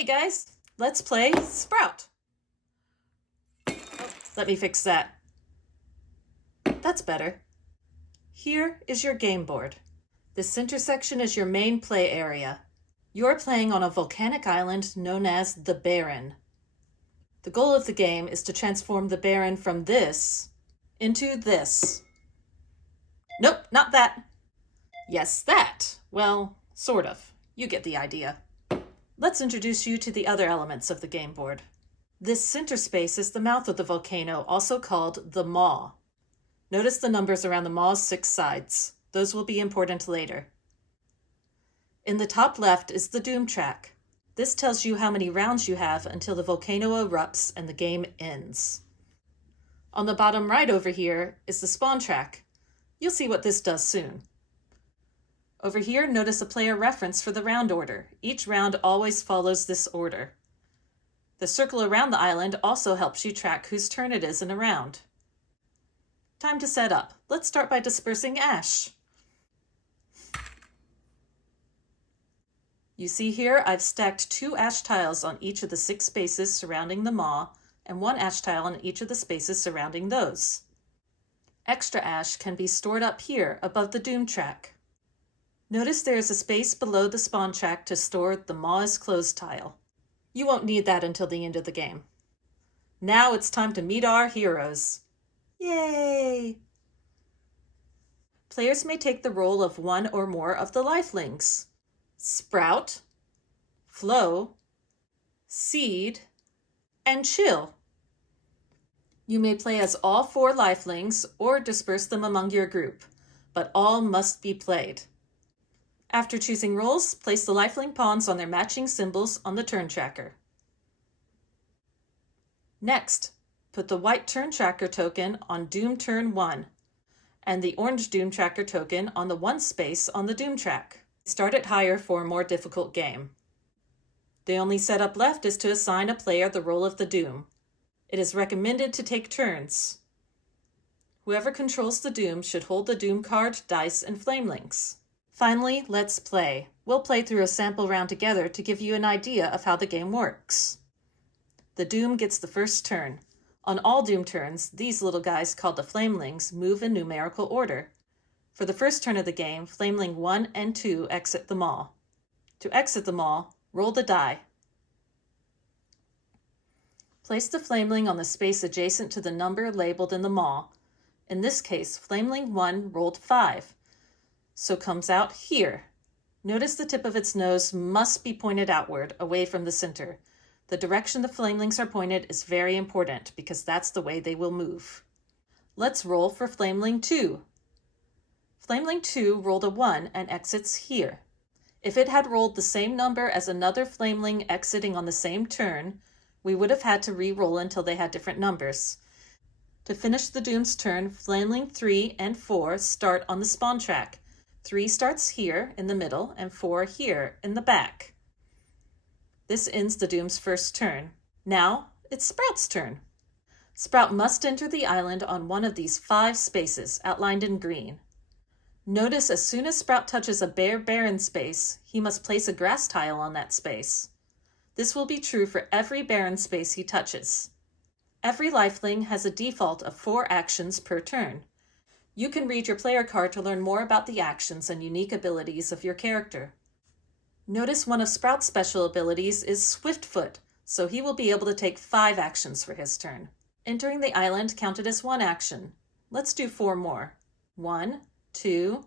Hey guys, let's play Sprout. Oh, let me fix that. That's better. Here is your game board. The center section is your main play area. You're playing on a volcanic island known as the Barren. The goal of the game is to transform the Barren from this into this. Nope, not that. Yes, that. Well, sort of. You get the idea. Let's introduce you to the other elements of the game board. This center space is the mouth of the volcano, also called the maw. Notice the numbers around the maw's 6 sides. Those will be important later. In the top left is the doom track. This tells you how many rounds you have until the volcano erupts and the game ends. On the bottom right over here is the spawn track. You'll see what this does soon. Over here, notice a player reference for the round order. Each round always follows this order. The circle around the island also helps you track whose turn it is in a round. Time to set up. Let's start by dispersing ash. You see here, I've stacked 2 ash tiles on each of the 6 spaces surrounding the maw, and 1 ash tile on each of the spaces surrounding those. Extra ash can be stored up here above the doom track. Notice there is a space below the spawn track to store the maw is closed tile. You won't need that until the end of the game. Now it's time to meet our heroes. Yay! Players may take the role of one or more of the lifelings: Sprout, Flow, Seed, and Chill. You may play as all 4 lifelings or disperse them among your group, but all must be played. After choosing roles, place the lifeling pawns on their matching symbols on the turn tracker. Next, put the white turn tracker token on Doom Turn 1 and the orange Doom Tracker token on the 1 space on the Doom track. Start it higher for a more difficult game. The only setup left is to assign a player the role of the Doom. It is recommended to take turns. Whoever controls the Doom should hold the Doom card, dice, and flamelings. Finally, let's play. We'll play through a sample round together to give you an idea of how the game works. The Doom gets the first turn. On all Doom turns, these little guys called the Flamelings move in numerical order. For the first turn of the game, Flameling 1 and 2 exit the maw. To exit the maw, roll the die. Place the Flameling on the space adjacent to the number labeled in the maw. In this case, Flameling 1 rolled 5. So comes out here. Notice the tip of its nose must be pointed outward, away from the center. The direction the flamelings are pointed is very important because that's the way they will move. Let's roll for Flameling 2. Flameling 2 rolled a 1 and exits here. If it had rolled the same number as another Flameling exiting on the same turn, we would have had to re-roll until they had different numbers. To finish the Doom's turn, Flameling 3 and 4 start on the spawn track. 3 starts here in the middle and 4 here in the back. This ends the Doom's first turn. Now it's Sprout's turn. Sprout must enter the island on one of these 5 spaces outlined in green. Notice as soon as Sprout touches a bare barren space, he must place a grass tile on that space. This will be true for every barren space he touches. Every lifeling has a default of 4 actions per turn. You can read your player card to learn more about the actions and unique abilities of your character. Notice one of Sprout's special abilities is Swiftfoot, so he will be able to take 5 actions for his turn. Entering the island counted as 1 action. Let's do 4 more. 1, 2.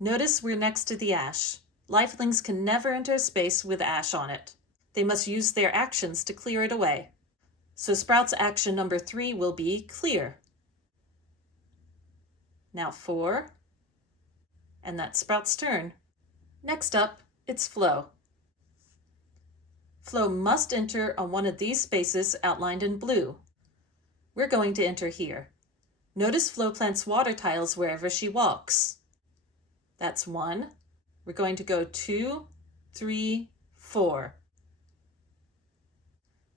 Notice we're next to the ash. Lifelings can never enter a space with ash on it. They must use their actions to clear it away. So Sprout's action number 3 will be clear. Now 4, and that's Sprout's turn. Next up, it's Flow. Flow must enter on one of these spaces outlined in blue. We're going to enter here. Notice Flow plants water tiles wherever she walks. That's 1. We're going to go 2, 3, 4.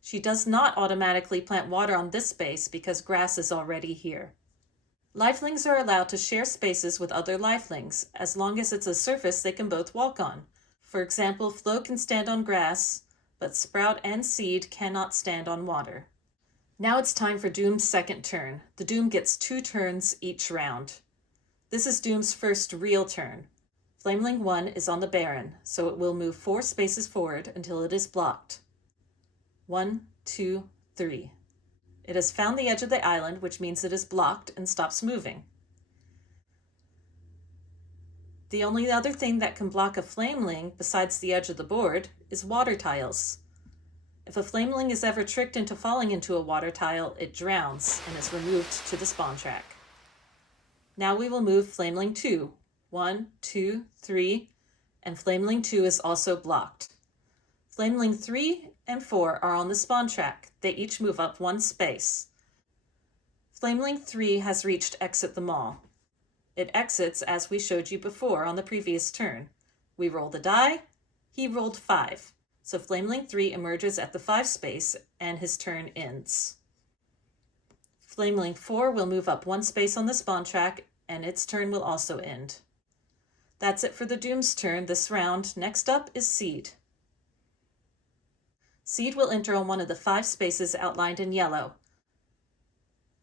She does not automatically plant water on this space because grass is already here. Lifelings are allowed to share spaces with other lifelings, as long as it's a surface they can both walk on. For example, Flo can stand on grass, but Sprout and Seed cannot stand on water. Now it's time for Doom's second turn. The Doom gets 2 turns each round. This is Doom's first real turn. Flameling 1 is on the Baron, so it will move 4 spaces forward until it is blocked. 1, 2, 3. It has found the edge of the island, which means it is blocked and stops moving. The only other thing that can block a Flameling besides the edge of the board is water tiles. If a Flameling is ever tricked into falling into a water tile, it drowns and is removed to the spawn track. Now we will move Flameling 2. 1, 2, 3, and Flameling 2 is also blocked. Flameling 3 and 4 are on the spawn track. They each move up 1 space. Flameling 3 has reached Exit the Mall. It exits as we showed you before on the previous turn. We roll the die. He rolled 5. So Flameling 3 emerges at the 5 space and his turn ends. Flameling 4 will move up 1 space on the spawn track and its turn will also end. That's it for the Doom's turn this round. Next up is Seed. Seed will enter on one of the 5 spaces outlined in yellow.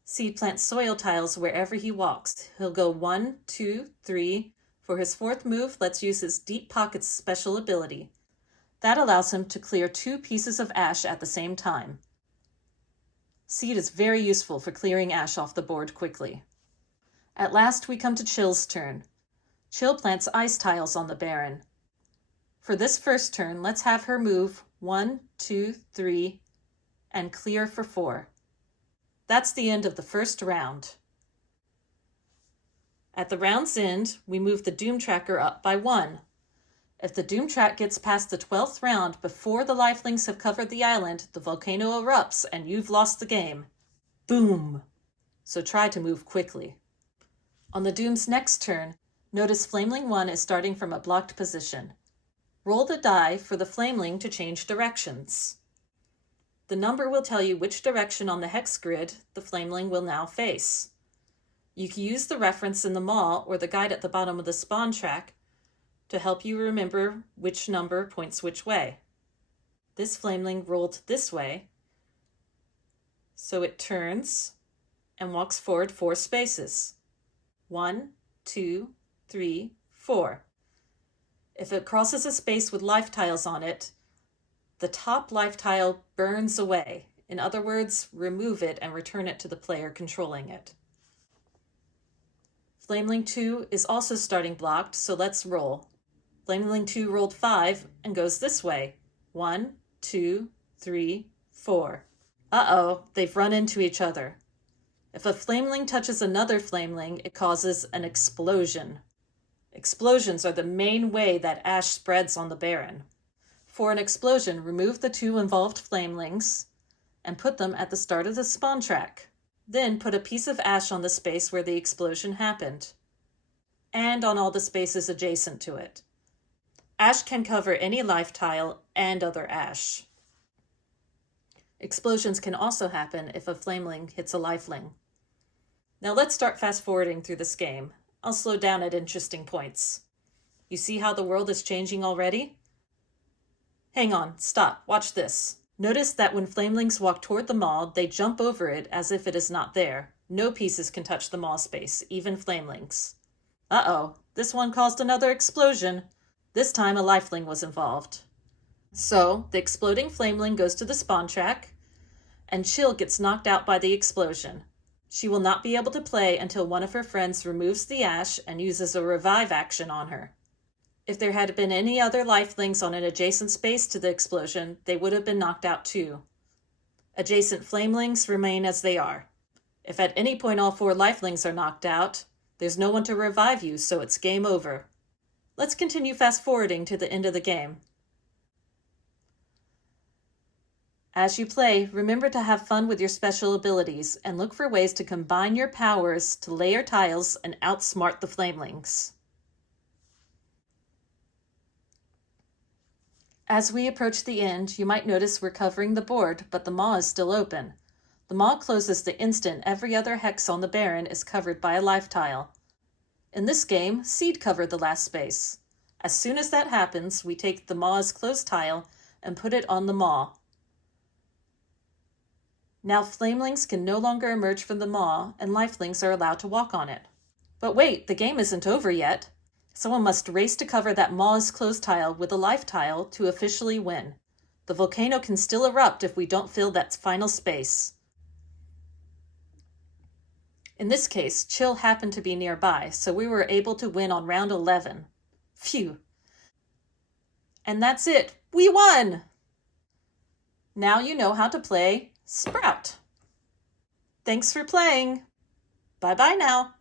Seed plants soil tiles wherever he walks. He'll go 1, 2, 3. For his 4th move, let's use his Deep Pockets special ability. That allows him to clear 2 pieces of ash at the same time. Seed is very useful for clearing ash off the board quickly. At last, we come to Chill's turn. Chill plants ice tiles on the Baron. For this first turn, let's have her move 1, 2, 3, and clear for 4. That's the end of the first round. At the round's end, we move the Doom tracker up by 1. If the Doom track gets past the 12th round before the lifelings have covered the island, the volcano erupts and you've lost the game. Boom! So try to move quickly. On the Doom's next turn, notice Flameling 1 is starting from a blocked position. Roll the die for the Flameling to change directions. The number will tell you which direction on the hex grid the Flameling will now face. You can use the reference in the mall or the guide at the bottom of the spawn track to help you remember which number points which way. This Flameling rolled this way, so it turns and walks forward 4 spaces. 1, 2, 3, 4. If it crosses a space with life tiles on it, the top life tile burns away. In other words, remove it and return it to the player controlling it. Flameling 2 is also starting blocked, so let's roll. Flameling 2 rolled 5 and goes this way. 1, 2, 3, 4. Uh-oh, they've run into each other. If a Flameling touches another Flameling, it causes an explosion. Explosions are the main way that ash spreads on the Baron. For an explosion, remove the 2 involved Flamelings and put them at the start of the spawn track. Then put a piece of ash on the space where the explosion happened, and on all the spaces adjacent to it. Ash can cover any life tile and other ash. Explosions can also happen if a Flameling hits a lifeling. Now let's start fast forwarding through this game. I'll slow down at interesting points. You see how the world is changing already? Hang on, stop, watch this. Notice that when Flamelings walk toward the mall, they jump over it as if it is not there. No pieces can touch the mall space, even Flamelings. Uh-oh, this one caused another explosion. This time a lifeling was involved. So, the exploding Flameling goes to the spawn track, and Chill gets knocked out by the explosion. She will not be able to play until one of her friends removes the ash and uses a revive action on her. If there had been any other lifelings on an adjacent space to the explosion, they would have been knocked out too. Adjacent Flamelings remain as they are. If at any point all 4 lifelings are knocked out, there's no one to revive you, so it's game over. Let's continue fast forwarding to the end of the game. As you play, remember to have fun with your special abilities and look for ways to combine your powers to layer tiles and outsmart the Flamelings. As we approach the end, you might notice we're covering the board, but the maw is still open. The maw closes the instant every other hex on the Baron is covered by a life tile. In this game, Seed covered the last space. As soon as that happens, we take the maw's closed tile and put it on the maw. Now flamelings can no longer emerge from the maw, and lifelings are allowed to walk on it. But wait, the game isn't over yet. Someone must race to cover that maw is closed tile with a life tile to officially win. The volcano can still erupt if we don't fill that final space. In this case, Chill happened to be nearby, so we were able to win on round 11. Phew. And that's it. We won! Now you know how to play Sprout. Thanks for playing. Bye-bye now.